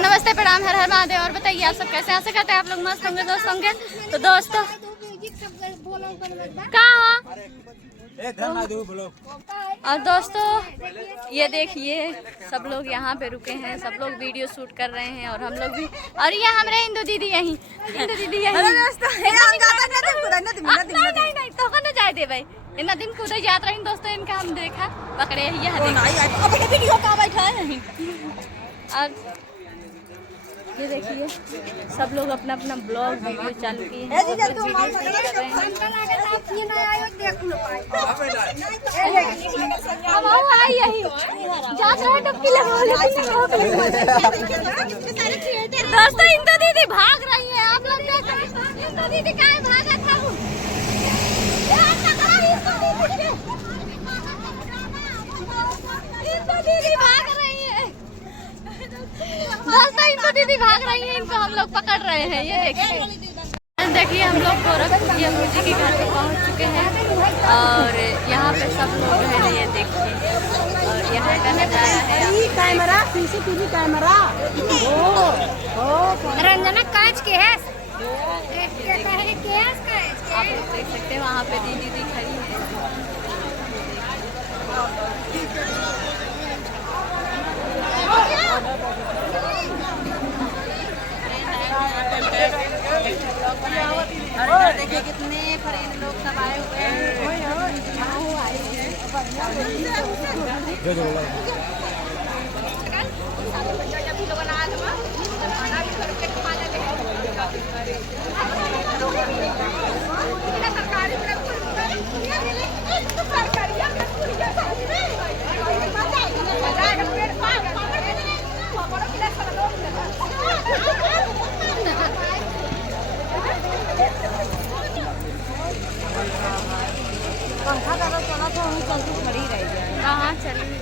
नमस्ते, प्रणाम, हर हर महादेव। और बताइए आप सब कैसे? आशा करते हैं आप लोग मस्त होंगे, दोस्त होंगे। तो दोस्तों कहाँ और दोस्तों ये देखिए सब लोग यहाँ पे रुके हैं, सब लोग वीडियो शूट कर रहे हैं और हम लोग भी। और ये हमारे इंदु दीदी यहीं, इंदु दीदी यहीं। नहीं तो न जाए दे भाई, इतना दिन कूद यात्रा इन दोस्तों इनका हम देखा पकड़े वीडियो का बैठा है। और ये देखिए सब लोग अपना अपना ब्लॉग वीडियो चालू किए हैं। दोस्तों इंदु दीदी भाग रही है, आप लोग इंदु दीदी कहाँ भागा था? इंदु दीदी भाग रही है, दोस्तों इंदु दीदी भाग रही है, इनको हम लोग पकड़ रहे हैं। ये देखिए हम लोग गोरखपुर जी के घर पे पहुंच चुके हैं और यहाँ पे सब लोग हैं, ये देखिए। और यहाँ का नजारा है कैमरा, सीसीटीवी कैमरा रंजना कांच के है, आप लोग देख सकते हैं। वहाँ पे दीदी खड़ी है। और देखिए कितने फ्रेंड लोग सब आए हुए हैं। पंखा चला था, वहीं चलती खड़ी रही है। हाँ चलिए।